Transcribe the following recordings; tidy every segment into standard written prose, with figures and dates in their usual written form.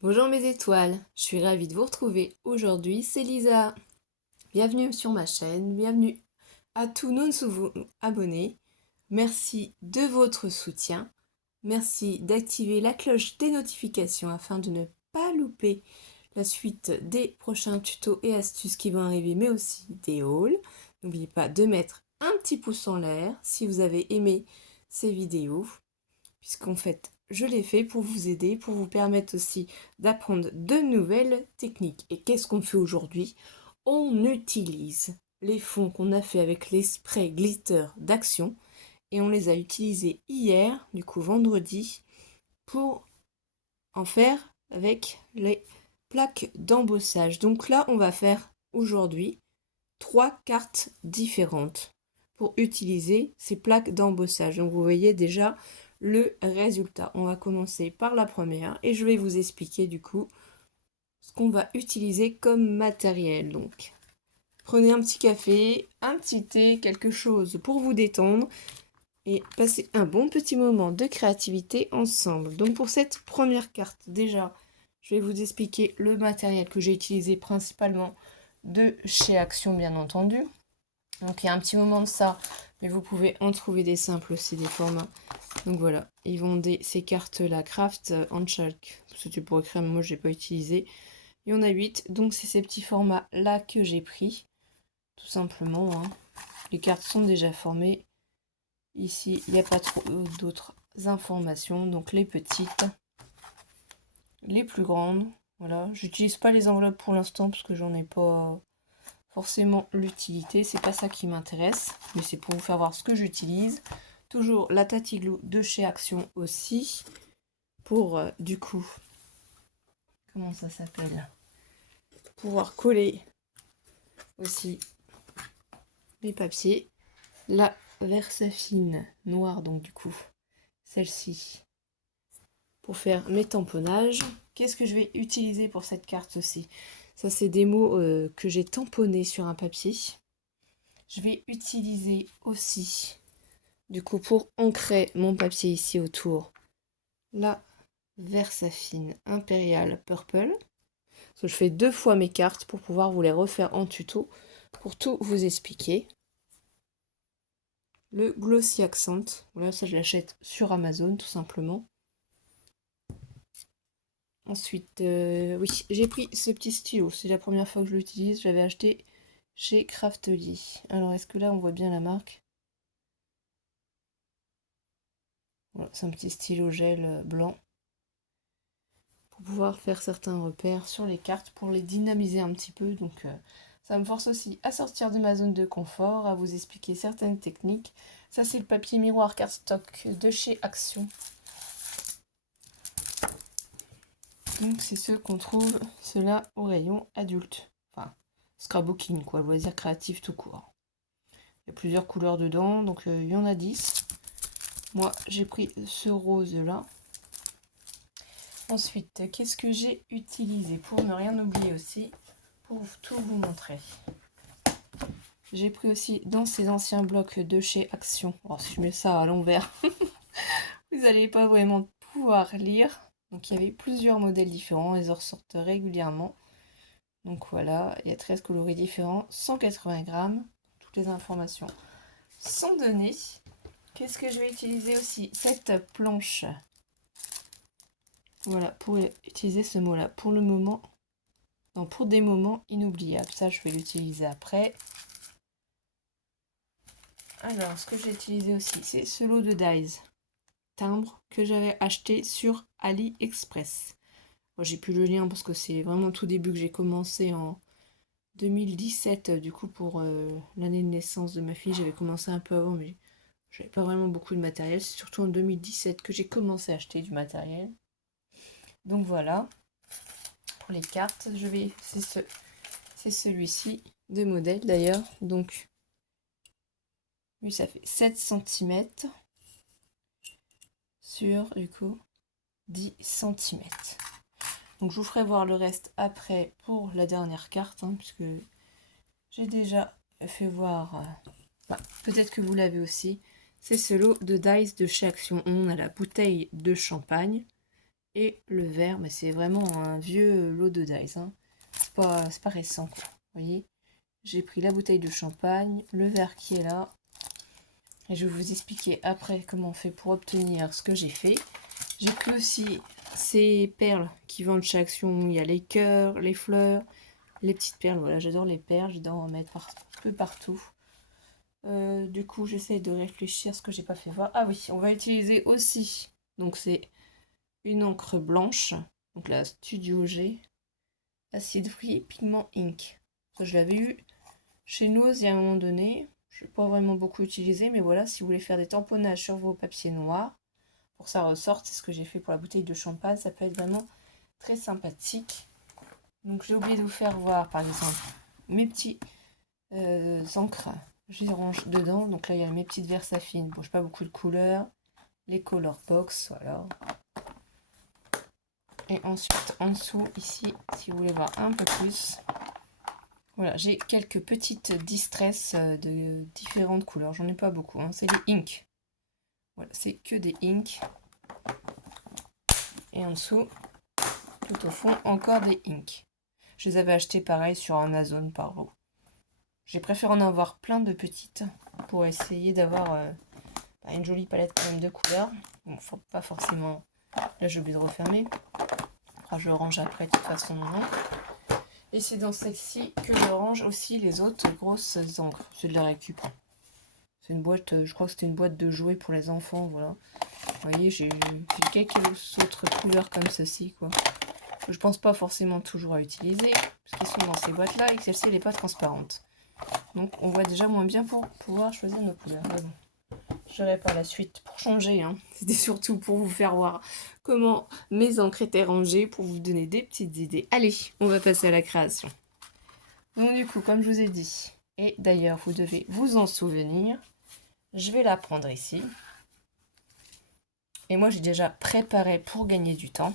Bonjour mes étoiles, je suis ravie de vous retrouver. Aujourd'hui, c'est Lisa. Bienvenue sur ma chaîne, bienvenue à tous nos nouveaux abonnés. Merci de votre soutien. Merci d'activer la cloche des notifications afin de ne pas louper la suite des prochains tutos et astuces qui vont arriver, mais aussi des hauls. N'oubliez pas de mettre un petit pouce en l'air si vous avez aimé ces vidéos, puisqu'en fait, je l'ai fait pour vous aider, pour vous permettre aussi d'apprendre de nouvelles techniques. Et qu'est-ce qu'on fait aujourd'hui? On utilise les fonds qu'on a fait avec les sprays glitter d'Action et on les a utilisés hier, du coup vendredi, pour en faire avec les plaques d'embossage. Donc là, on va faire aujourd'hui 3 cartes différentes pour utiliser ces plaques d'embossage. Donc vous voyez déjà le résultat. On va commencer par la première et je vais vous expliquer du coup ce qu'on va utiliser comme matériel. Donc prenez un petit café, un petit thé, quelque chose pour vous détendre et passer un bon petit moment de créativité ensemble. Donc pour cette première carte, déjà, je vais vous expliquer le matériel que j'ai utilisé principalement de chez Action, bien entendu. Donc il y a un petit moment de ça, mais vous pouvez en trouver des simples aussi, des formats. Donc voilà, ils vendaient ces cartes-là, Craft en chalk, parce que tu pourrais créer, mais moi je n'ai pas utilisé. Il y en a 8, donc c'est ces petits formats-là que j'ai pris, tout simplement. Hein. Les cartes sont déjà formées. Ici, il n'y a pas trop d'autres informations, donc les petites, les plus grandes. Voilà, j'utilise pas les enveloppes pour l'instant parce que j'en ai pas forcément l'utilité, c'est pas ça qui m'intéresse, mais c'est pour vous faire voir ce que j'utilise. Toujours la Tati Glue de chez Action aussi, pour du coup, comment ça s'appelle, pouvoir coller aussi les papiers. La Versafine noire, donc du coup, celle-ci, pour faire mes tamponnages. Qu'est-ce que je vais utiliser pour cette carte aussi? Ça, c'est des mots que j'ai tamponnés sur un papier. Je vais utiliser aussi, du coup, pour ancrer mon papier ici autour, la Versafine Imperial Purple. Parce que je fais 2 fois mes cartes pour pouvoir vous les refaire en tuto, pour tout vous expliquer. Le Glossy Accent, voilà, ça je l'achète sur Amazon tout simplement. Ensuite, oui, j'ai pris ce petit stylo, c'est la première fois que je l'utilise, je l'avais acheté chez Craftly. Alors, est-ce que là on voit bien la marque? Voilà, c'est un petit stylo gel blanc pour pouvoir faire certains repères sur les cartes, pour les dynamiser un petit peu. Donc ça me force aussi à sortir de ma zone de confort, à vous expliquer certaines techniques. Ça, c'est le papier miroir cardstock de chez Action. Donc c'est ceux qu'on trouve, ceux-là, au rayon adulte. Enfin, scrapbooking, quoi, loisir créatif tout court. Il y a plusieurs couleurs dedans, donc il y en a 10. Moi, j'ai pris ce rose-là. Ensuite, qu'est-ce que j'ai utilisé pour ne rien oublier aussi, pour tout vous montrer. J'ai pris aussi dans ces anciens blocs de chez Action. Alors, si je mets ça à l'envers, vous n'allez pas vraiment pouvoir lire. Donc, il y avait plusieurs modèles différents, ils en ressortent régulièrement. Donc voilà, il y a 13 coloris différents, 180 grammes. Toutes les informations sont données. Qu'est-ce que je vais utiliser aussi? Cette planche. Voilà, pour utiliser ce mot-là. Pour le moment, non, pour des moments inoubliables. Ça, je vais l'utiliser après. Alors, ce que j'ai utilisé aussi, c'est ce lot de dies. Timbre que j'avais acheté sur AliExpress. Moi, j'ai plus le lien parce que c'est vraiment tout début que j'ai commencé en 2017. Du coup, pour l'année de naissance de ma fille, j'avais commencé un peu avant, mais j'avais pas vraiment beaucoup de matériel. C'est surtout en 2017 que j'ai commencé à acheter du matériel. Donc voilà. Pour les cartes, c'est celui-ci de modèle d'ailleurs. Donc, lui, ça fait 7 cm sur, du coup, 10 cm. Donc je vous ferai voir le reste après pour la dernière carte, hein, puisque j'ai déjà fait voir, peut-être que vous l'avez aussi, c'est ce lot de dice de chez Action. On a la bouteille de champagne Et le verre, mais c'est vraiment un vieux lot de dice. Hein. C'est pas récent, quoi. Vous voyez, j'ai pris la bouteille de champagne, le verre qui est là. Et je vais vous expliquer après comment on fait pour obtenir ce que j'ai fait. J'ai pris aussi ces perles qui vendent chez Action. Il y a les cœurs, les fleurs, les petites perles. Voilà, j'adore les perles, j'adore en mettre un peu partout. Du coup, j'essaie de réfléchir ce que j'ai pas fait voir. Ah oui, on va utiliser aussi. Donc c'est une encre blanche. Donc la Studio G. Acide Free Pigment Ink. Ça, je l'avais eu chez nous il y a un moment donné. Je n'ai pas vraiment beaucoup utilisé, mais voilà, si vous voulez faire des tamponnages sur vos papiers noirs, pour que ça ressorte, c'est ce que j'ai fait pour la bouteille de champagne, ça peut être vraiment très sympathique. Donc j'ai oublié de vous faire voir, par exemple, mes petits encres. Je les range dedans. Donc là, il y a mes petites Versafine. Bon, je n'ai pas beaucoup de couleurs. Les Color Box, voilà. Et ensuite, en dessous, ici, si vous voulez voir un peu plus, voilà, j'ai quelques petites distress de différentes couleurs. J'en ai pas beaucoup, hein. C'est des inks. Voilà, c'est que des inks. Et en dessous, tout au fond, encore des inks. Je les avais achetés pareil sur Amazon par lot. J'ai préféré en avoir plein de petites pour essayer d'avoir une jolie palette quand même de couleurs. Bon, pas forcément. Là, j'ai oublié de refermer. Enfin, je range après de toute façon. Non. Et c'est dans celle-ci que je range aussi les autres grosses encres. C'est de la récup. C'est une boîte, je crois que c'était une boîte de jouets pour les enfants, voilà. Vous voyez, j'ai quelques autres couleurs comme ceci, quoi. Que je pense pas forcément toujours à utiliser, parce qu'ils sont dans ces boîtes-là, et que celle-ci, elle n'est pas transparente. Donc, on voit déjà moins bien pour pouvoir choisir nos couleurs. Mais bon, je verrai par la suite pour changer, hein. C'était surtout pour vous faire voir comment mes encres étaient rangées, pour vous donner des petites idées. Allez, on va passer à la création. Donc, du coup, comme je vous ai dit, et d'ailleurs, vous devez vous en souvenir, je vais la prendre ici. Et moi, j'ai déjà préparé pour gagner du temps.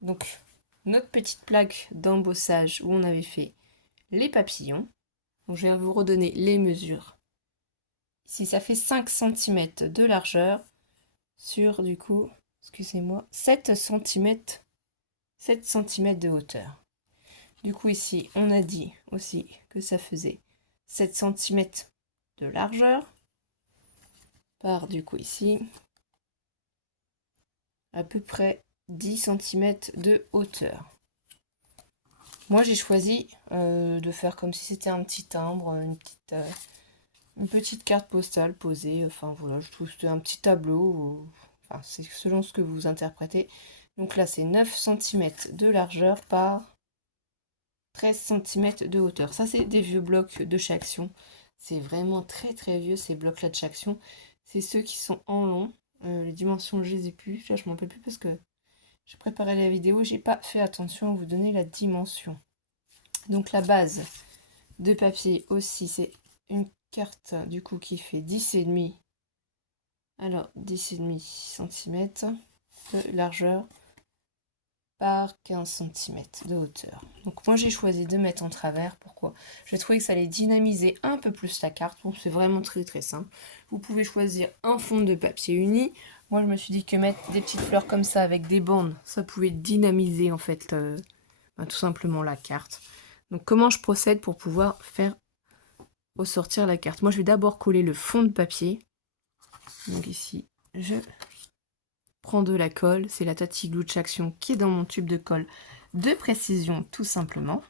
Donc, notre petite plaque d'embossage où on avait fait les papillons. Donc, je vais vous redonner les mesures. Ici, ça fait 5 cm de largeur sur, du coup, excusez-moi, 7 cm de hauteur. Du coup, ici, on a dit aussi que ça faisait 7 cm de largeur par, du coup, ici, à peu près 10 cm de hauteur. Moi, j'ai choisi de faire comme si c'était un petit timbre, une petite carte postale posée. Enfin, voilà, je trouve que c'était un petit tableau. Enfin, c'est selon ce que vous interprétez. Donc là, c'est 9 cm de largeur par 13 cm de hauteur. Ça, c'est des vieux blocs de chez Action. C'est vraiment très très vieux, ces blocs-là de chez Action. C'est ceux qui sont en long. Les dimensions, je les ai plus. Là, je m'en rappelle plus parce que j'ai préparé la vidéo. J'ai pas fait attention à vous donner la dimension. Donc la base de papier aussi, c'est une carte du coup qui fait 10,5. Alors 10,5 cm de largeur par 15 cm de hauteur. Donc moi j'ai choisi de mettre en travers. Pourquoi? J'ai trouvé que ça allait dynamiser un peu plus la carte. Bon, c'est vraiment très très simple. Vous pouvez choisir un fond de papier uni. Moi je me suis dit que mettre des petites fleurs comme ça avec des bandes, ça pouvait dynamiser en fait tout simplement la carte. Donc comment je procède pour pouvoir faire ressortir la carte? Moi je vais d'abord coller le fond de papier. Donc ici je prends de la colle, c'est la Tati Glue de chez Action qui est dans mon tube de colle de précision tout simplement.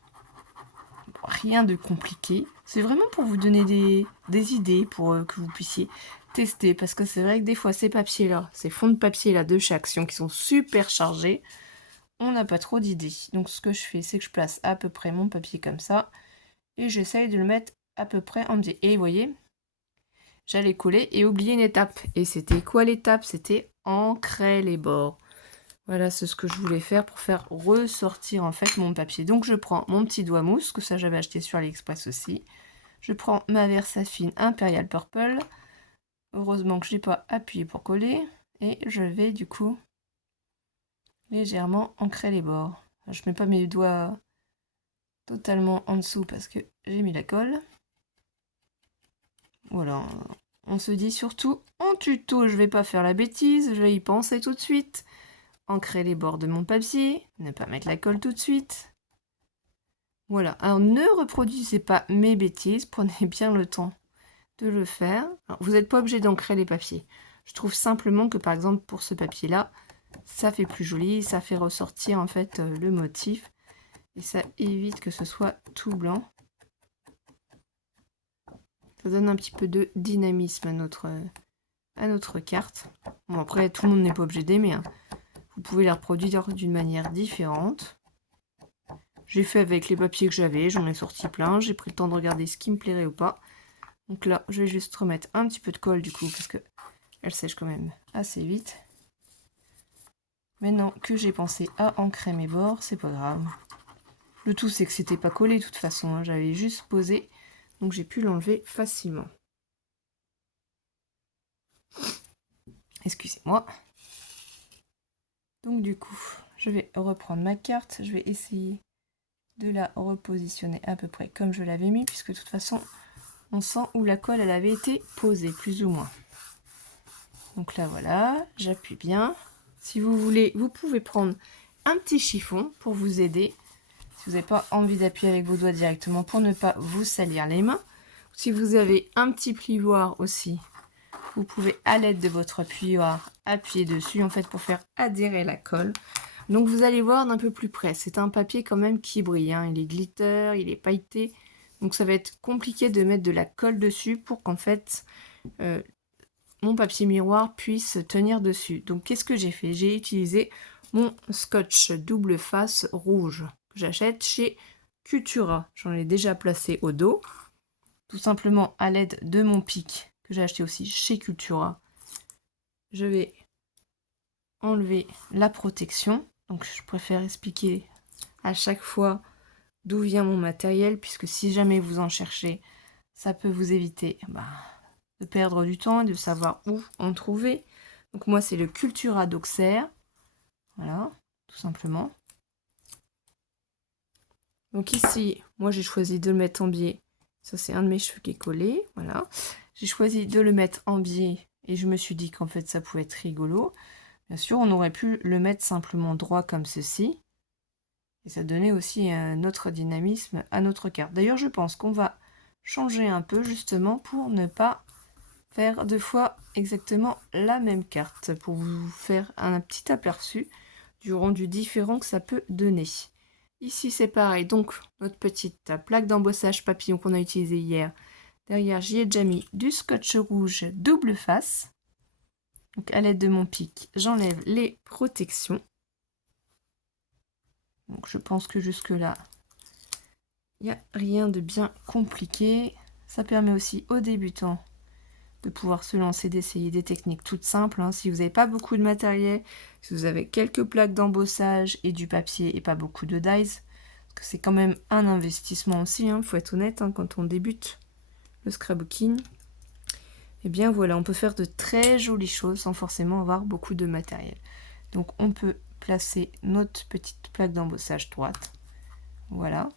Rien de compliqué, c'est vraiment pour vous donner des idées pour que vous puissiez tester, parce que c'est vrai que des fois ces papiers là, ces fonds de papier là de chez Action qui sont super chargés, on n'a pas trop d'idées. Donc ce que je fais, c'est que je place à peu près mon papier comme ça et j'essaye de le mettre à peu près en biais. Et vous voyez, j'allais coller et oublier une étape. Et c'était quoi l'étape? C'était ancrer les bords. Voilà, c'est ce que je voulais faire pour faire ressortir en fait mon papier. Donc je prends mon petit doigt mousse, que ça j'avais acheté sur AliExpress aussi. Je prends ma Versafine Imperial Purple. Heureusement que je n'ai pas appuyé pour coller. Et je vais du coup légèrement ancrer les bords. Je ne mets pas mes doigts totalement en dessous parce que j'ai mis la colle. Voilà, on se dit surtout en tuto, je vais pas faire la bêtise, je vais y penser tout de suite. ancrer les bords de mon papier, ne pas mettre la colle tout de suite. Voilà, alors ne reproduisez pas mes bêtises, prenez bien le temps de le faire. Alors, vous n'êtes pas obligé d'ancrer les papiers. Je trouve simplement que par exemple pour ce papier-là, ça fait plus joli, ça fait ressortir en fait le motif et ça évite que ce soit tout blanc. Ça donne un petit peu de dynamisme à notre carte. Bon, après, tout le monde n'est pas obligé d'aimer, hein. Vous pouvez les reproduire d'une manière différente. J'ai fait avec les papiers que j'avais, j'en ai sorti plein. J'ai pris le temps de regarder ce qui me plairait ou pas. Donc là, je vais juste remettre un petit peu de colle du coup, parce que elle sèche quand même assez vite. Maintenant que j'ai pensé à ancrer mes bords, c'est pas grave. Le tout, c'est que c'était pas collé de toute façon, hein. J'avais juste posé, donc j'ai pu l'enlever facilement. Excusez-moi. Donc du coup, je vais reprendre ma carte, je vais essayer de la repositionner à peu près comme je l'avais mis, puisque de toute façon, on sent où la colle elle avait été posée, plus ou moins. Donc là voilà, j'appuie bien. Si vous voulez, vous pouvez prendre un petit chiffon pour vous aider. Si vous n'avez pas envie d'appuyer avec vos doigts directement pour ne pas vous salir les mains. Si vous avez un petit plioir aussi, vous pouvez à l'aide de votre plioir appuyer dessus en fait pour faire adhérer la colle. Donc vous allez voir d'un peu plus près, c'est un papier quand même qui brille, hein. Il est glitter, il est pailleté, donc ça va être compliqué de mettre de la colle dessus pour qu'en fait mon papier miroir puisse tenir dessus. Donc qu'est-ce que j'ai fait? J'ai utilisé mon scotch double face rouge que j'achète chez Cultura. J'en ai déjà placé au dos, tout simplement à l'aide de mon pic que j'ai acheté aussi chez Cultura. Je vais enlever la protection. Donc je préfère expliquer à chaque fois d'où vient mon matériel, puisque si jamais vous en cherchez, ça peut vous éviter de perdre du temps et de savoir où en trouver. Donc moi c'est le Cultura d'Auxerre. Voilà, tout simplement. Donc ici, moi j'ai choisi de le mettre en biais. Ça c'est un de mes cheveux qui est collé, voilà. J'ai choisi de le mettre en biais et je me suis dit qu'en fait ça pouvait être rigolo. Bien sûr, on aurait pu le mettre simplement droit comme ceci. Et ça donnait aussi un autre dynamisme à notre carte. D'ailleurs, je pense qu'on va changer un peu justement pour ne pas faire deux fois exactement la même carte, pour vous faire un petit aperçu du rendu différent que ça peut donner. Ici, c'est pareil. Donc, notre petite plaque d'embossage papillon qu'on a utilisée hier. Derrière, j'y ai déjà mis du scotch rouge double face. Donc, à l'aide de mon pic, j'enlève les protections. Donc je pense que jusque-là, il n'y a rien de bien compliqué. Ça permet aussi aux débutants de pouvoir se lancer, d'essayer des techniques toutes simples, hein. Si vous n'avez pas beaucoup de matériel, si vous avez quelques plaques d'embossage et du papier et pas beaucoup de dies, parce que c'est quand même un investissement aussi, hein, faut être honnête, hein, quand on débute le scrapbooking. Et bien voilà, on peut faire de très jolies choses sans forcément avoir beaucoup de matériel. Donc on peut placer notre petite plaque d'embossage droite. Voilà,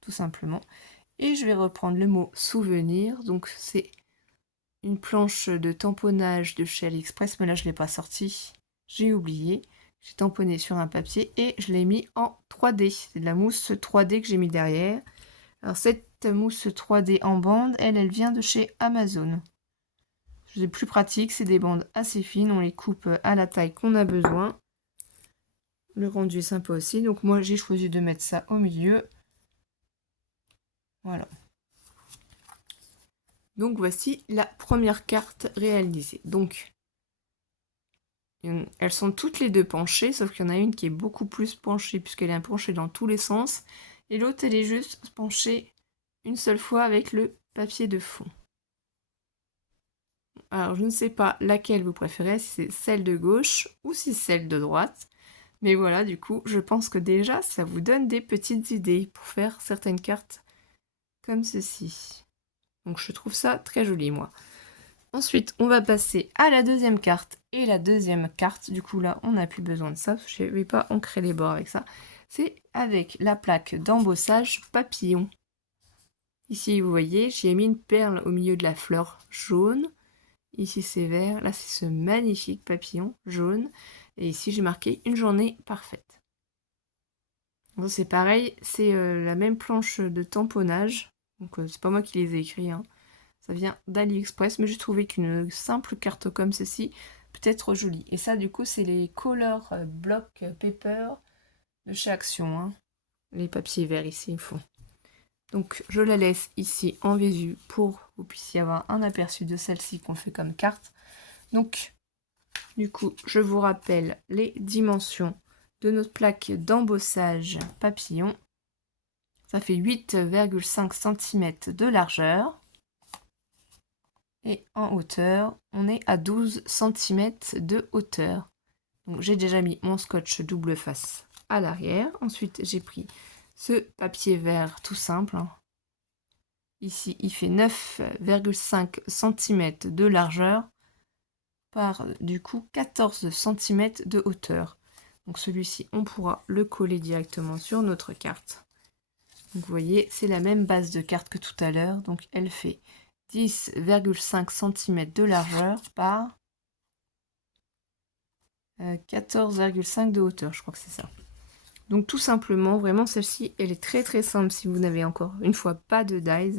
tout simplement. Et je vais reprendre le mot souvenir. Donc c'est une planche de tamponnage de chez AliExpress, mais là je ne l'ai pas sorti. J'ai oublié. J'ai tamponné sur un papier et je l'ai mis en 3D. C'est de la mousse 3D que j'ai mis derrière. Alors cette mousse 3D en bande, elle vient de chez Amazon. C'est plus pratique, c'est des bandes assez fines, on les coupe à la taille qu'on a besoin. Le rendu est sympa aussi, donc moi j'ai choisi de mettre ça au milieu. Voilà. Donc voici la première carte réalisée. Donc elles sont toutes les deux penchées, sauf qu'il y en a une qui est beaucoup plus penchée puisqu'elle est penchée dans tous les sens. Et l'autre elle est juste penchée une seule fois avec le papier de fond. Alors je ne sais pas laquelle vous préférez, si c'est celle de gauche ou si c'est celle de droite. Mais voilà, du coup, je pense que déjà, ça vous donne des petites idées pour faire certaines cartes comme ceci. Donc je trouve ça très joli, moi. Ensuite, on va passer à la deuxième carte. Et la deuxième carte, du coup là, on n'a plus besoin de ça, parce que je ne vais pas ancrer les bords avec ça. C'est avec la plaque d'embossage papillon. Ici, vous voyez, j'y ai mis une perle au milieu de la fleur jaune. Ici, c'est vert. Là, c'est ce magnifique papillon jaune. Et ici, j'ai marqué une journée parfaite. Bon, c'est pareil, c'est la même planche de tamponnage. Donc, c'est pas moi qui les ai écrits, hein. Ça vient d'AliExpress, mais j'ai trouvé qu'une simple carte comme ceci peut être jolie. Et ça, du coup, c'est les Color Block Paper de chez Action, hein. Les papiers verts ici, il faut. Donc, je la laisse ici en visu pour que vous puissiez avoir un aperçu de celle-ci qu'on fait comme carte. Donc, du coup, je vous rappelle les dimensions de notre plaque d'embossage papillon. Ça fait 8,5 cm de largeur. Et en hauteur, on est à 12 cm de hauteur. Donc j'ai déjà mis mon scotch double face à l'arrière. Ensuite, j'ai pris ce papier vert tout simple. Ici, il fait 9,5 cm de largeur par du coup 14 cm de hauteur. Donc celui-ci, on pourra le coller directement sur notre carte. Donc vous voyez, c'est la même base de carte que tout à l'heure. Donc elle fait 10,5 cm de largeur par 14,5 de hauteur, je crois que c'est ça. Donc tout simplement, vraiment celle-ci, elle est très très simple si vous n'avez encore une fois pas de dies.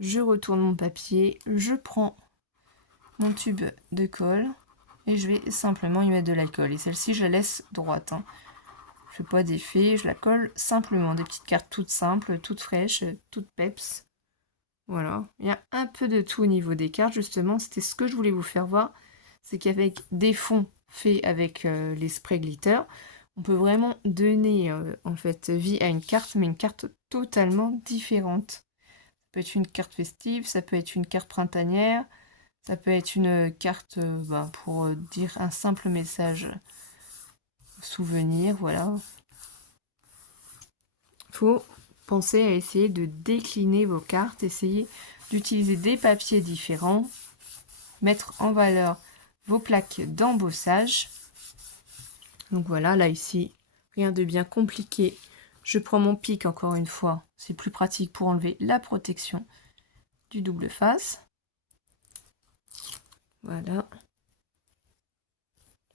Je retourne mon papier, je prends mon tube de colle et je vais simplement y mettre de la colle. Et celle-ci, je la laisse droite, hein. Je fais pas d'effet, je la colle simplement. Des petites cartes toutes simples, toutes fraîches, toutes peps. Voilà, il y a un peu de tout au niveau des cartes, justement, c'était ce que je voulais vous faire voir. C'est qu'avec des fonds faits avec les sprays glitter, on peut vraiment donner en fait vie à une carte, mais une carte totalement différente. Ça peut être une carte festive, ça peut être une carte printanière, ça peut être une carte pour dire un simple message souvenir, voilà. Faut penser à essayer de décliner vos cartes, essayer d'utiliser des papiers différents, mettre en valeur vos plaques d'embossage. Donc voilà, là ici, rien de bien compliqué. Je prends mon pic encore une fois, c'est plus pratique pour enlever la protection du double face. Voilà.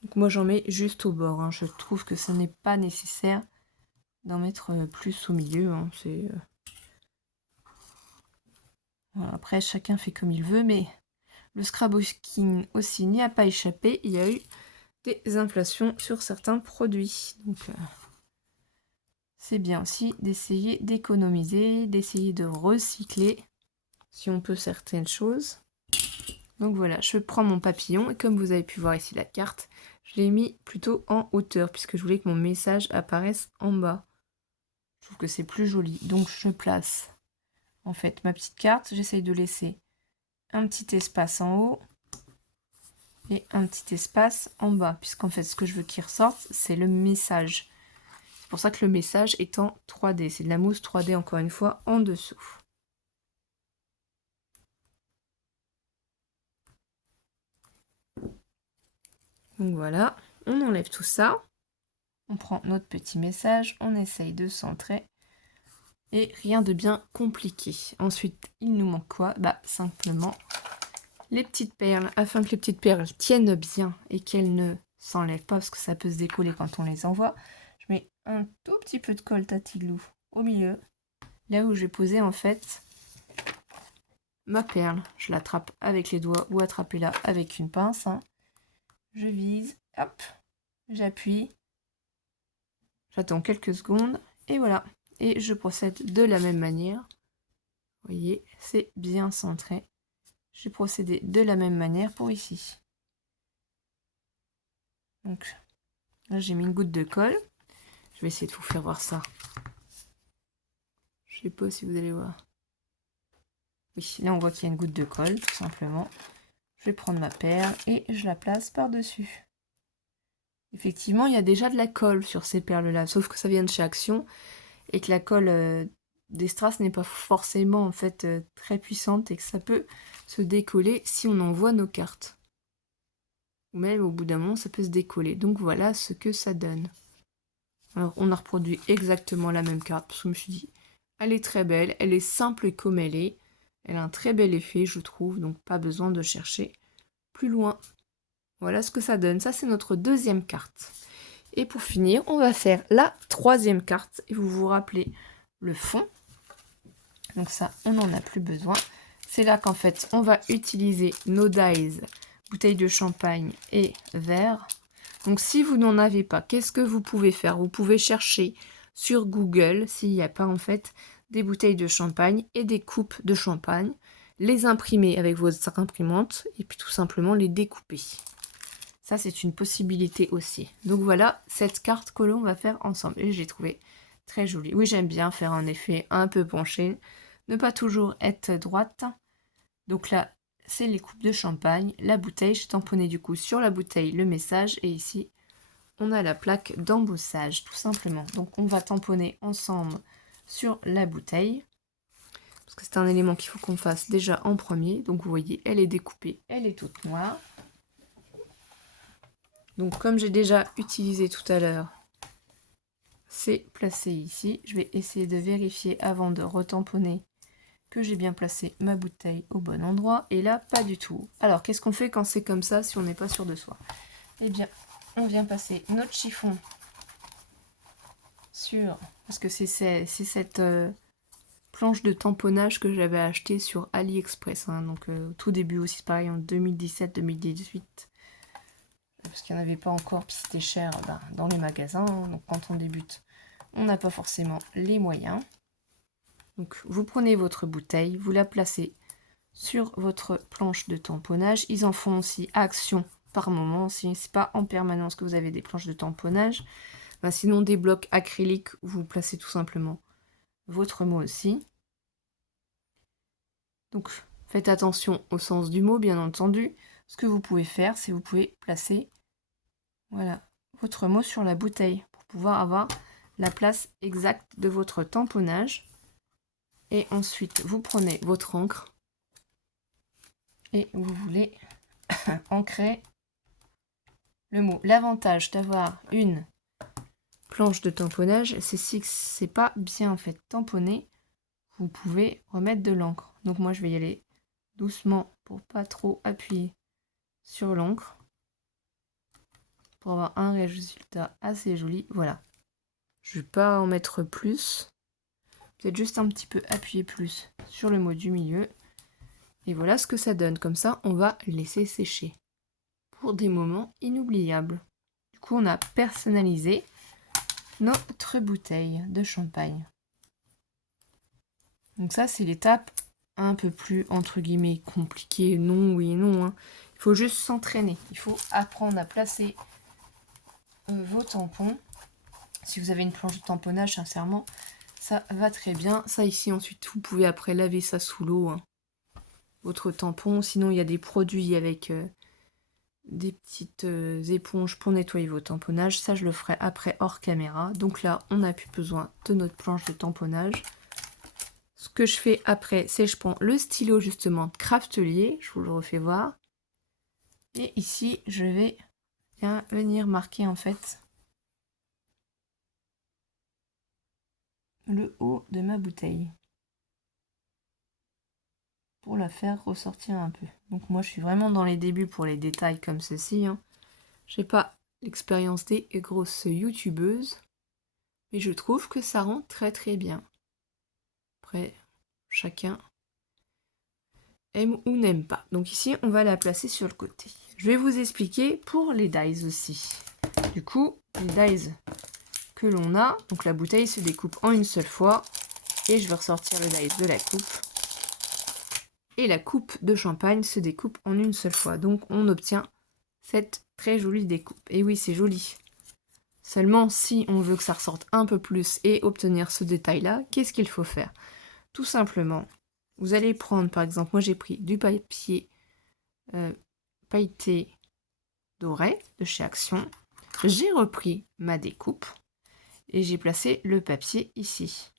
Donc moi j'en mets juste au bord, hein. Je trouve que ce n'est pas nécessaire d'en mettre plus au milieu, hein. Voilà, après chacun fait comme il veut, mais le scrapbooking aussi n'y a pas échappé. Il y a eu des inflations sur certains produits. Donc c'est bien aussi d'essayer d'économiser, d'essayer de recycler si on peut certaines choses. Donc voilà, je prends mon papillon et comme vous avez pu voir ici la carte, je l'ai mis plutôt en hauteur puisque je voulais que mon message apparaisse en bas. Je trouve que c'est plus joli. Donc je place en fait ma petite carte, j'essaye de laisser un petit espace en haut et un petit espace en bas, puisqu'en fait ce que je veux qu'il ressorte, c'est le message. C'est pour ça que le message est en 3D, c'est de la mousse 3D encore une fois en dessous. Donc voilà, on enlève tout ça, on prend notre petit message, on essaye de centrer et rien de bien compliqué. Ensuite, il nous manque quoi? Simplement les petites perles, afin que les petites perles tiennent bien et qu'elles ne s'enlèvent pas, parce que ça peut se décoller quand on les envoie. Je mets un tout petit peu de colle Tatiglou au milieu, là où je vais poser en fait ma perle. Je l'attrape avec les doigts ou attraper-la avec une pince, hein. Je vise, hop, j'appuie, j'attends quelques secondes et voilà. Et je procède de la même manière. Vous voyez, c'est bien centré. J'ai procédé de la même manière pour ici. Donc là, j'ai mis une goutte de colle. Je vais essayer de vous faire voir ça. Je sais pas si vous allez voir. Oui, là on voit qu'il y a une goutte de colle, tout simplement. Je vais prendre ma perle et je la place par-dessus. Effectivement, il y a déjà de la colle sur ces perles-là, sauf que ça vient de chez Action et que la colle des strass n'est pas forcément en fait très puissante et que ça peut se décoller si on envoie nos cartes. Ou même au bout d'un moment, ça peut se décoller. Donc voilà ce que ça donne. Alors on a reproduit exactement la même carte parce que je me suis dit, elle est très belle, elle est simple comme elle est. Elle a un très bel effet, je trouve, donc pas besoin de chercher plus loin. Voilà ce que ça donne. Ça, c'est notre deuxième carte. Et pour finir, on va faire la troisième carte. Et vous vous rappelez le fond. Donc ça, on n'en a plus besoin. C'est là qu'en fait, on va utiliser nos dies, bouteilles de champagne et verre. Donc si vous n'en avez pas, qu'est-ce que vous pouvez faire? Vous pouvez chercher sur Google s'il n'y a pas en fait des bouteilles de champagne et des coupes de champagne, les imprimer avec votre imprimante et puis tout simplement les découper. Ça, c'est une possibilité aussi. Donc voilà cette carte que l'on va faire ensemble. Et j'ai trouvé très jolie. Oui, j'aime bien faire un effet un peu penché, ne pas toujours être droite. Donc là, c'est les coupes de champagne, la bouteille. J'ai tamponné du coup sur la bouteille le message. Et ici, on a la plaque d'embossage, tout simplement. Donc on va tamponner ensemble sur la bouteille. Parce que c'est un élément qu'il faut qu'on fasse déjà en premier. Donc vous voyez, elle est découpée, elle est toute noire. Donc comme j'ai déjà utilisé tout à l'heure, c'est placé ici. Je vais essayer de vérifier avant de retamponner que j'ai bien placé ma bouteille au bon endroit. Et là, pas du tout. Alors, qu'est-ce qu'on fait quand c'est comme ça si on n'est pas sûr de soi? Eh bien, on vient passer notre chiffon sur... Parce que c'est cette planche de tamponnage que j'avais acheté sur AliExpress. Hein. Donc, au tout début aussi, c'est pareil, en 2017-2018. Parce qu'il n'y en avait pas encore, puis c'était cher dans les magasins. Hein. Donc, quand on débute, on n'a pas forcément les moyens. Donc, vous prenez votre bouteille, vous la placez sur votre planche de tamponnage. Ils en font aussi action par moment, si c'est pas en permanence que vous avez des planches de tamponnage. Ben, sinon, des blocs acryliques, vous placez tout simplement votre mot aussi. Donc, faites attention au sens du mot, bien entendu. Ce que vous pouvez faire, c'est vous pouvez placer voilà, votre mot sur la bouteille pour pouvoir avoir la place exacte de votre tamponnage. Et ensuite, vous prenez votre encre et vous voulez ancrer le mot. L'avantage d'avoir une planche de tamponnage, c'est si c'est pas bien en fait tamponné, vous pouvez remettre de l'encre. Donc moi, je vais y aller doucement pour pas trop appuyer sur l'encre pour avoir un résultat assez joli. Voilà. Je vais pas en mettre plus. Peut-être juste un petit peu appuyer plus sur le mot du milieu. Et voilà ce que ça donne. Comme ça, on va laisser sécher pour des moments inoubliables. Du coup, on a personnalisé notre bouteille de champagne. Donc ça, c'est l'étape un peu plus, entre guillemets, compliquée. Non, oui et non. Hein. Il faut juste s'entraîner. Il faut apprendre à placer vos tampons. Si vous avez une planche de tamponnage, sincèrement, ça va très bien. Ça ici, ensuite, vous pouvez après laver ça sous l'eau. Hein. Votre tampon. Sinon, il y a des produits avec des petites éponges pour nettoyer vos tamponnages. Ça, je le ferai après hors caméra. Donc là, on n'a plus besoin de notre planche de tamponnage. Ce que je fais après, c'est je prends le stylo justement de Craftelier. Je vous le refais voir. Et ici, je vais bien venir marquer en fait le haut de ma bouteille pour la faire ressortir un peu. Donc moi, je suis vraiment dans les débuts pour les détails comme ceci. Hein. J'ai pas l'expérience des grosses youtubeuses, mais je trouve que ça rend très très bien. Après, chacun aime ou n'aime pas. Donc ici, on va la placer sur le côté. Je vais vous expliquer pour les dies aussi. Du coup, les dies que l'on a, donc la bouteille se découpe en une seule fois. Et je vais ressortir le dies de la coupe. Et la coupe de champagne se découpe en une seule fois. Donc on obtient cette très jolie découpe. Et oui, c'est joli. Seulement, si on veut que ça ressorte un peu plus et obtenir ce détail-là, qu'est-ce qu'il faut faire? Tout simplement, vous allez prendre, par exemple, moi j'ai pris du papier pailleté doré de chez Action. J'ai repris ma découpe et j'ai placé le papier ici.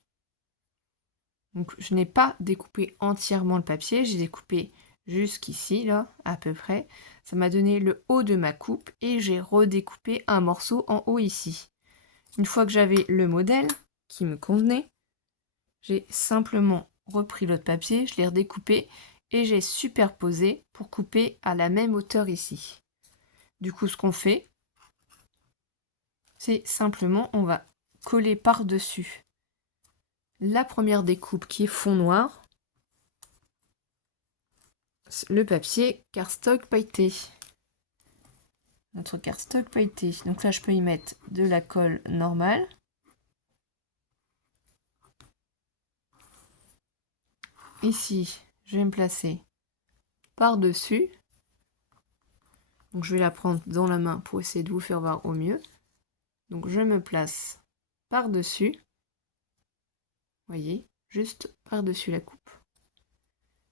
Donc je n'ai pas découpé entièrement le papier, j'ai découpé jusqu'ici, là, à peu près. Ça m'a donné le haut de ma coupe et j'ai redécoupé un morceau en haut ici. Une fois que j'avais le modèle qui me convenait, j'ai simplement repris l'autre papier, je l'ai redécoupé et j'ai superposé pour couper à la même hauteur ici. du coup, ce qu'on fait, c'est simplement, on va coller par-dessus la première découpe qui est fond noir, le papier cardstock pailleté. Notre cardstock pailleté. Donc là, je peux y mettre de la colle normale. Ici, je vais me placer par-dessus. Donc je vais la prendre dans la main pour essayer de vous faire voir au mieux. Donc je me place par-dessus. Voyez, juste par-dessus la coupe.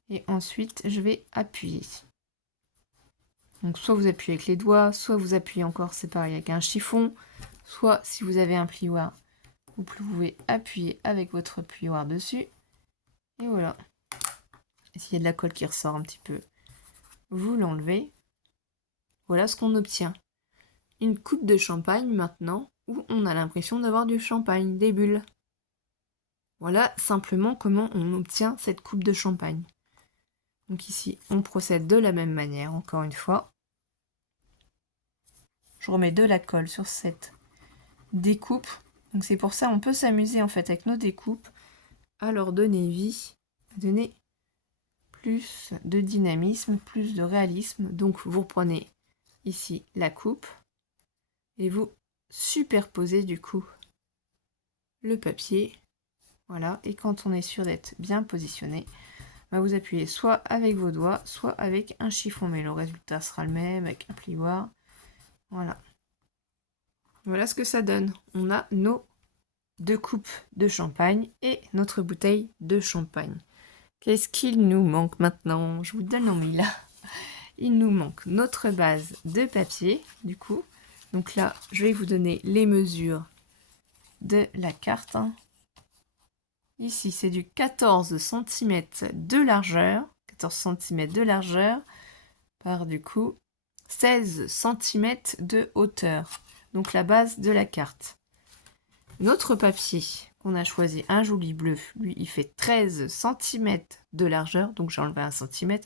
Et ensuite, je vais appuyer. Donc soit vous appuyez avec les doigts, soit vous appuyez encore, c'est pareil, avec un chiffon. Soit si vous avez un plioir, vous pouvez appuyer avec votre plioir dessus. Et voilà. Et s'il y a de la colle qui ressort un petit peu, vous l'enlevez. Voilà ce qu'on obtient. Une coupe de champagne maintenant, où on a l'impression d'avoir du champagne, des bulles. Voilà simplement comment on obtient cette coupe de champagne. Donc ici, on procède de la même manière, encore une fois. Je remets de la colle sur cette découpe. Donc c'est pour ça on peut s'amuser en fait avec nos découpes à leur donner vie, à donner plus de dynamisme, plus de réalisme. Donc vous reprenez ici la coupe et vous superposez du coup le papier. Voilà, et quand on est sûr d'être bien positionné, vous appuyez soit avec vos doigts, soit avec un chiffon, mais le résultat sera le même avec un plioir. Voilà. Voilà ce que ça donne. On a nos 2 coupes de champagne et notre bouteille de champagne. Qu'est-ce qu'il nous manque maintenant? Je vous donne en mille. Il nous manque notre base de papier, du coup. Donc là, je vais vous donner les mesures de la carte. Ici, c'est du 14 cm de largeur. 14 cm de largeur par, du coup, 16 cm de hauteur. Donc la base de la carte. Notre papier qu'on a choisi, un joli bleu, lui, il fait 13 cm de largeur. Donc j'ai enlevé 1 cm,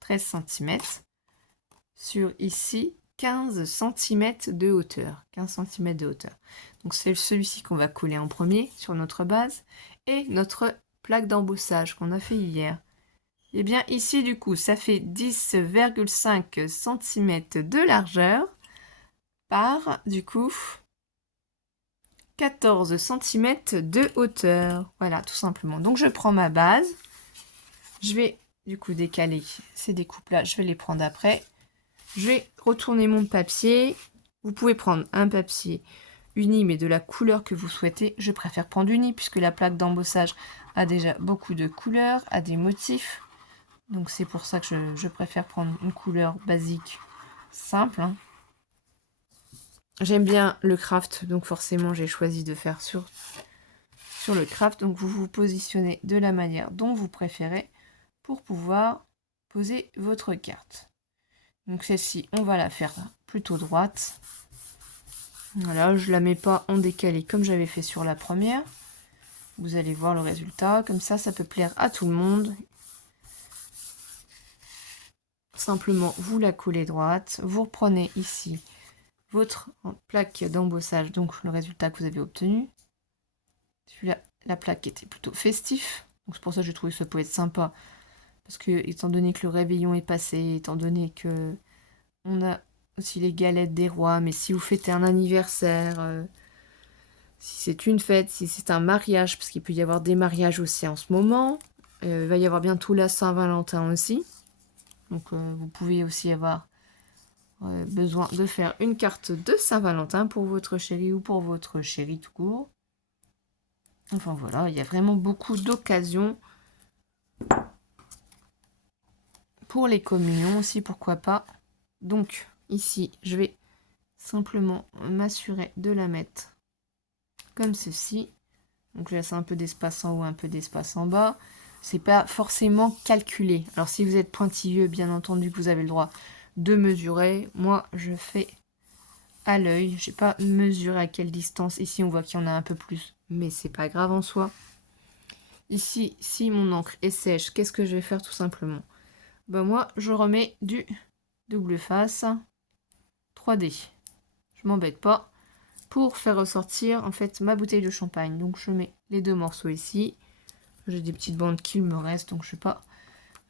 13 cm. Sur ici, 15 cm de hauteur. 15 cm de hauteur. Donc c'est celui-ci qu'on va coller en premier sur notre base. Et notre plaque d'embossage qu'on a fait hier. Et bien ici, du coup, ça fait 10,5 cm de largeur par, du coup, 14 cm de hauteur. Voilà, tout simplement. Donc je prends ma base. Je vais, du coup, décaler ces découpes-là. Je vais les prendre après. Je vais retourner mon papier. Vous pouvez prendre un papier uni, mais de la couleur que vous souhaitez. Je préfère prendre uni, puisque la plaque d'embossage a déjà beaucoup de couleurs, a des motifs. Donc c'est pour ça que je préfère prendre une couleur basique, simple. J'aime bien le craft, donc forcément j'ai choisi de faire sur le craft. Donc vous vous positionnez de la manière dont vous préférez pour pouvoir poser votre carte. Donc celle-ci, on va la faire plutôt droite. Voilà, je la mets pas en décalé comme j'avais fait sur la première. Vous allez voir le résultat. Comme ça peut plaire à tout le monde. Simplement, vous la collez droite. Vous reprenez ici votre plaque d'embossage, donc le résultat que vous avez obtenu. Celui-là, la plaque était plutôt festif. Donc c'est pour ça que j'ai trouvé que ça pouvait être sympa. Parce que, étant donné que le réveillon est passé, étant donné que on a aussi les galettes des rois, mais si vous fêtez un anniversaire, si c'est une fête, si c'est un mariage, parce qu'il peut y avoir des mariages aussi en ce moment, il va y avoir bientôt la Saint-Valentin aussi. Donc vous pouvez aussi avoir besoin de faire une carte de Saint-Valentin pour votre chéri ou pour votre chéri tout court. Enfin voilà, il y a vraiment beaucoup d'occasions pour les communions aussi, pourquoi pas. Donc ici, je vais simplement m'assurer de la mettre comme ceci. Donc je laisse un peu d'espace en haut, un peu d'espace en bas. C'est pas forcément calculé. Alors si vous êtes pointilleux, bien entendu que vous avez le droit de mesurer. Moi, je fais à l'œil. Je n'ai pas mesuré à quelle distance. Ici, on voit qu'il y en a un peu plus, mais c'est pas grave en soi. Ici, si mon encre est sèche, qu'est-ce que je vais faire tout simplement? Moi, je remets du double face 3D. Je m'embête pas. Pour faire ressortir en fait ma bouteille de champagne. Donc je mets les 2 morceaux ici. J'ai des petites bandes qui me restent, donc je ne vais pas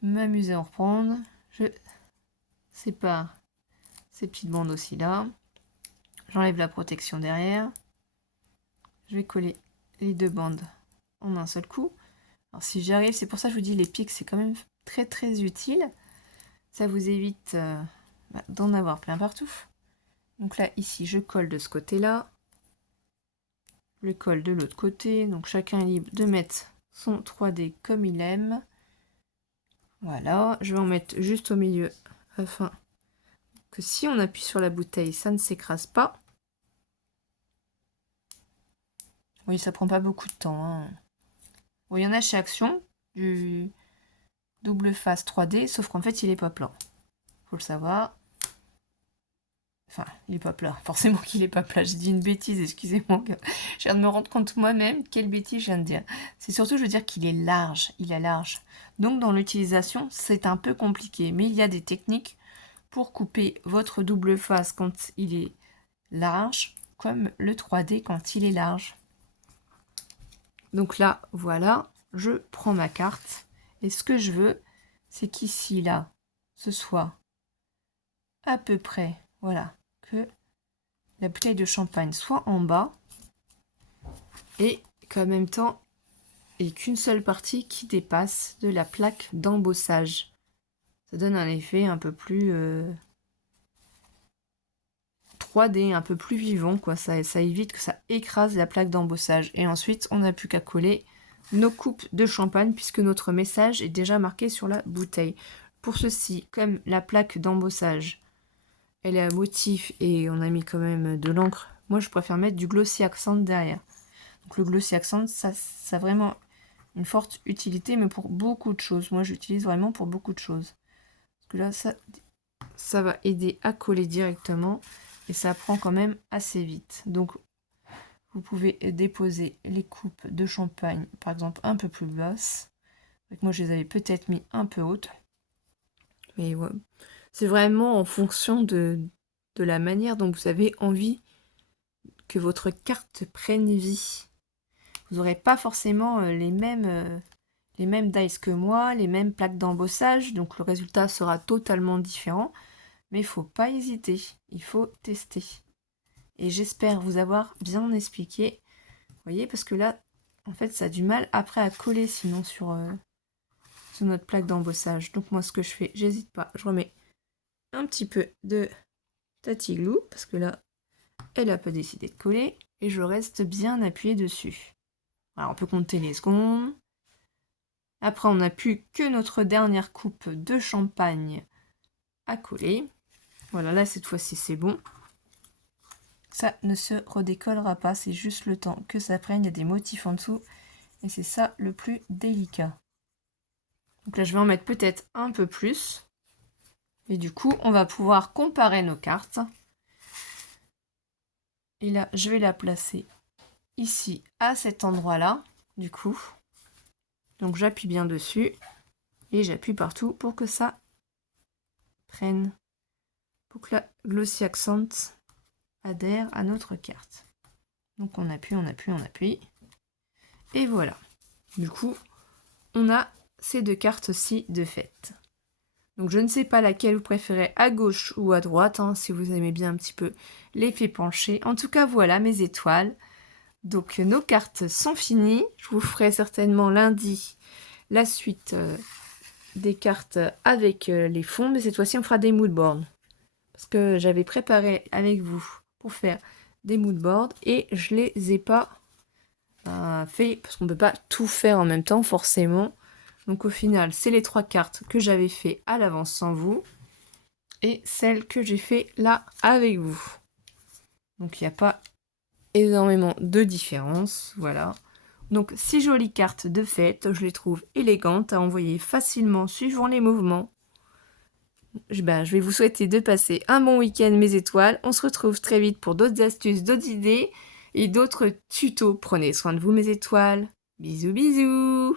m'amuser à en reprendre. Je sépare ces petites bandes aussi là. J'enlève la protection derrière. Je vais coller les 2 bandes en un seul coup. Alors si j'y arrive, c'est pour ça que je vous dis les pics, c'est quand même très très utile. Ça vous évite d'en avoir plein partout. Donc là, ici, je colle de ce côté-là. Je le colle de l'autre côté. Donc chacun est libre de mettre son 3D comme il aime. Voilà, je vais en mettre juste au milieu afin que si on appuie sur la bouteille, ça ne s'écrase pas. Oui, ça prend pas beaucoup de temps. Hein. Bon, il y en a chez Action, du double face 3D, sauf qu'en fait, il est pas plat. Faut le savoir. Enfin, il est pas plat. Forcément qu'il est pas plat. J'ai dit une bêtise, excusez-moi. Je viens de me rendre compte moi-même quelle bêtise je viens de dire. C'est surtout, je veux dire qu'il est large. Il est large. Donc, dans l'utilisation, c'est un peu compliqué. Mais il y a des techniques pour couper votre double face quand il est large, comme le 3D quand il est large. Donc là, voilà, je prends ma carte. Et ce que je veux, c'est qu'ici, là, ce soit à peu près, voilà, que la bouteille de champagne soit en bas et qu'en même temps, il n'y ait qu'une seule partie qui dépasse de la plaque d'embossage. Ça donne un effet un peu plus 3D, un peu plus vivant, quoi. Ça évite que ça écrase la plaque d'embossage. Et ensuite, on n'a plus qu'à coller nos coupes de champagne puisque notre message est déjà marqué sur la bouteille. Pour ceci, comme la plaque d'embossage, elle est à motif et on a mis quand même de l'encre, moi je préfère mettre du glossy accent derrière. Donc le glossy accent, ça a vraiment une forte utilité, mais pour beaucoup de choses. Moi j'utilise vraiment pour beaucoup de choses. Parce que là, ça va aider à coller directement et ça prend quand même assez vite. Donc vous pouvez déposer les coupes de champagne, par exemple, un peu plus basses. Moi je les avais peut-être mis un peu hautes. Mais ouais. C'est vraiment en fonction de la manière dont vous avez envie que votre carte prenne vie. Vous n'aurez pas forcément les mêmes dice que moi, les mêmes plaques d'embossage, donc le résultat sera totalement différent. Mais il ne faut pas hésiter, il faut tester. Et j'espère vous avoir bien expliqué. Vous voyez, parce que là, en fait, ça a du mal après à coller sinon sur notre plaque d'embossage. Donc moi, ce que je fais, j'hésite pas, je remets un petit peu de Tati Glue, parce que là, elle n'a pas décidé de coller, et je reste bien appuyé dessus. Alors, on peut compter les secondes. Après, on n'a plus que notre dernière coupe de champagne à coller. Voilà, là, cette fois-ci, c'est bon. Ça ne se redécollera pas, c'est juste le temps que ça prenne. Il y a des motifs en dessous, et c'est ça le plus délicat. Donc là, je vais en mettre peut-être un peu plus. Et du coup, on va pouvoir comparer nos cartes. Et là, je vais la placer ici, à cet endroit-là, du coup. Donc, j'appuie bien dessus. Et j'appuie partout pour que ça prenne. Pour que la Glossy Accent adhère à notre carte. Donc, on appuie, on appuie, on appuie. Et voilà. Du coup, on a ces 2 cartes-ci de fait. Donc je ne sais pas laquelle vous préférez, à gauche ou à droite, hein, si vous aimez bien un petit peu l'effet penché. En tout cas, voilà mes étoiles. Donc nos cartes sont finies. Je vous ferai certainement lundi la suite des cartes avec les fonds. Mais cette fois-ci, on fera des moodboards. Parce que j'avais préparé avec vous pour faire des moodboards et je les ai pas fait. Parce qu'on ne peut pas tout faire en même temps, forcément. Donc au final, c'est les 3 cartes que j'avais fait à l'avance sans vous et celles que j'ai fait là avec vous. Donc il n'y a pas énormément de différence, voilà. Donc 6 jolies cartes de fête, je les trouve élégantes à envoyer facilement suivant les mouvements. Je vais vous souhaiter de passer un bon week-end mes étoiles. On se retrouve très vite pour d'autres astuces, d'autres idées et d'autres tutos. Prenez soin de vous mes étoiles. Bisous bisous.